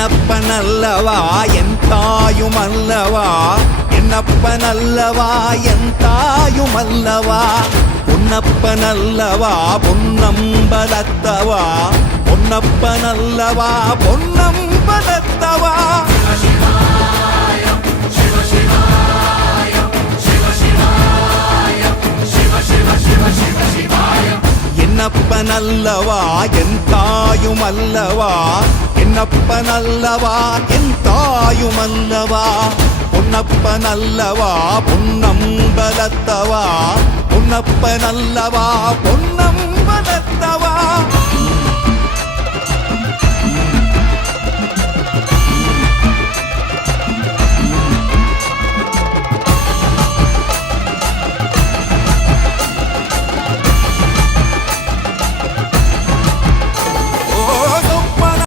என்னப்பனல்லவா என் தாயுமல்லவா, என்னப்பனல்லவா என் தாயுமல்லவா, பொன்னப்பனல்லவா பொன்னம்பலத்தவா, பொன்னப்பனல்லவா பொன்னம்பலத்தவா. என்னப்பனல்லவா என் தாயுமல்லவா, என்னப்பனல்லவா என் தாயுமல்லவா, பொன்னப்பனல்லவா பொன்னம்பலத்தவா, பொன்னப்பனல்லவா பொன்னம்பலத்தவா.